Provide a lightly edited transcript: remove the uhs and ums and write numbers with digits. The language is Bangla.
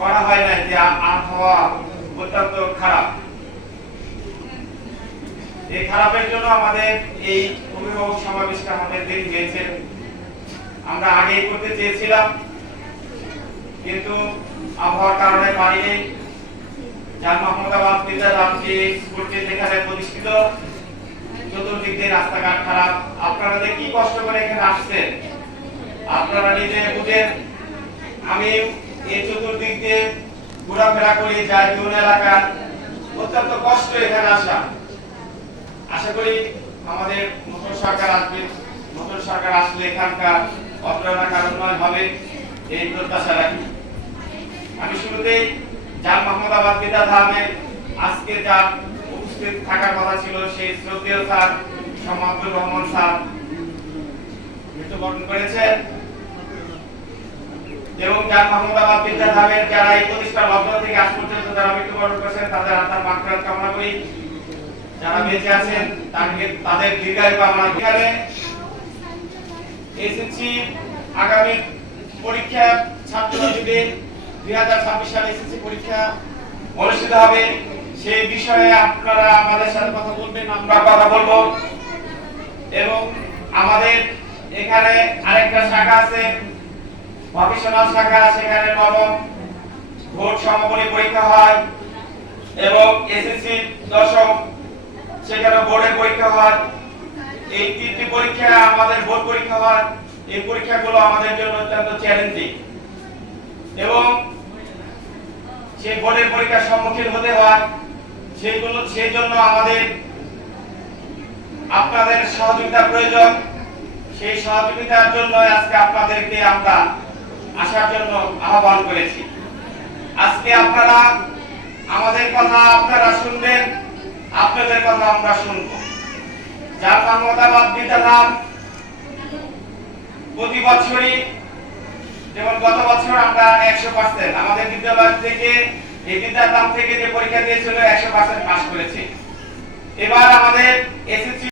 করা হয় না যে আবহাওয়া অত্যন্ত খারাপ। এই খারাপের জন্য আমাদের এই অভিভাবক সমাবেশটা আমাদের দেরি হয়েছে। আমরা আগেই করতে চেয়েছিলাম, কিন্তু আবহাওয়ার কারণে পারিনি। জান মোহাম্মদাবাদ বিদ্যাধাম যে স্কুলটি যেখানে প্রতিষ্ঠিত, চতুর্দিক দিয়ে রাস্তাঘাট খারাপ। আপনারা যে কি কষ্ট করে এখানে আসছেন আপনারা নিজে বুঝেন। আমি এই চতুর্দিক দিয়ে ঘোরাফেরা করি, যাই কোন এলাকা, অত্যন্ত কষ্ট এখানে আসা। আশা করি আমাদের নতুন সরকার আসবে, নতুন সরকার আসলে এখানকার অত্র এলাকার উন্নয়ন হবে, এই প্রত্যাশা রাখি। আমি শুরুতেই জান মোহাম্মদাবাদ বিদ্যাধামে আজকে যার উপস্থিত থাকার কথা ছিল সেই শ্রদ্ধেয় স্যার আব্দুর রহমান স্যার মৃত্যুবরণ করেছেন, এবং জান মোহাম্মদাবাদ বিদ্যাধামের যারা এই প্রতিষ্ঠান লগ্ন থেকে আজ পর্যন্ত যারা মৃত্যুবরণ করেছেন তাদের আত্মার মাগফিরাত কামনা করি। যারা বেঁচে আছেন তাদের দীর্ঘায়ু কামনা করি। এসএসসি আগামী পরীক্ষা ছাত্রছাত্রীদের 2026 সালে এসএসসি পরীক্ষা অনুষ্ঠিত হবে, সেই বিষয়ে আপনারা আমাদের সাথে কথা বলবেন, আমরা কথা বলবো। এবং আমাদের এখানে আরেকটা শাখা আছে, ভকেশনাল শাখা, সেখানে নবম ভোট সমাপনী পরীক্ষা হয়, এবং এসএসসি দশম সেখানে বোর্ডের পরীক্ষা হয়। এই তিনটি পরীক্ষা আমাদের বোর্ড পরীক্ষা হয়। এই পরীক্ষাগুলো আমাদের জন্য অত্যন্ত চ্যালেঞ্জিং, এবং সেই বোর্ডের পরীক্ষার সম্মুখীন হতে হয়। সেই জন্য আমাদের আপনাদের সহযোগিতা প্রয়োজন। সেই সহযোগিতার জন্য আজকে আপনাদেরকে আমরা আসার জন্য আহ্বান করেছি। আজকে আপনারা আমাদের কথা আপনারা শুনবেন, আপনাদের কথা আমরা শুনবো। জান মোহাম্মদাবাদ বিদ্যাধাম প্রতি বছরই, যেমন গত বছর আমরা 100% আমাদের বিদ্যালয় থেকে, এই বিদ্যাধাম থেকে যে পরীক্ষা দিয়েছিল 100% পাস করেছে। এবার আমাদের এসএসসি